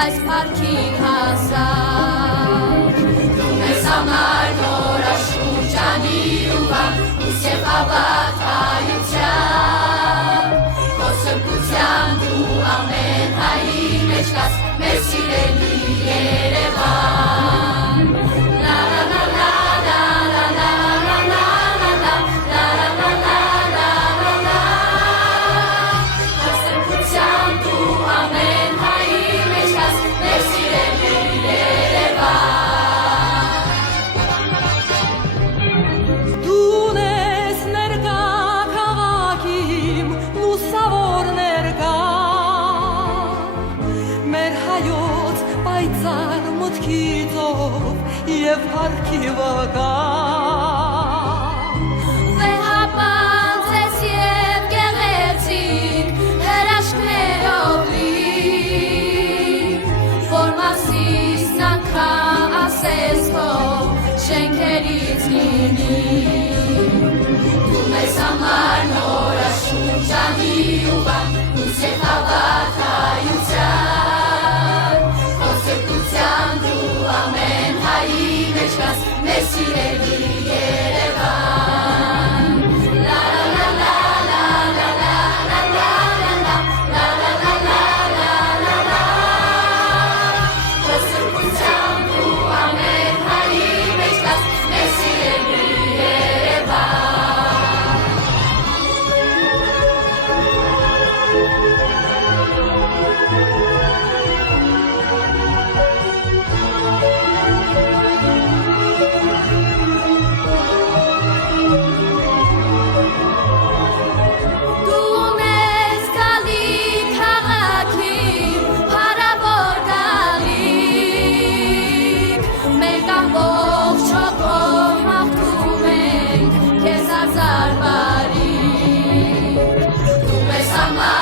Այս պարքին հասար Դու մեզ համար նորաշուրջանի ու բան Իս և հավատայության Քո սրբության դու ամեն հայի մեջ կաս Մեր սիրելի Երևան La la la la la la la la la la la la la la la Քո սրբության դու ամեն հայի մեջ կաս Մեր սիրելի Երևան Դու ես ներկա քաղաքի լուսավոր ներկա Մեր հայոց պայծառ մտքի ծով և փառքի վկա Վեհապանց ես և գեղեցիկ հրաշքներով լի Որ մասիս նանքա ասես քո շենքերից լինի Դու մեզ համար նորաշուրջանի ու բան Իս և հավատայության Քո սրբության դու ամեն հայի մեջ կաս Մեր սիրելի Երևան La la la la la la la la la la la la la la la la la Քո սրբության դու ամեն հայի մեջ կաս Մեր սիրելի Երևան Դու մեզ գալի քաղաքի փառավոր գալիք Մենք ամբողջ հոգով մաղթում ենք քեզ հազար բարիք Դու մեզ համար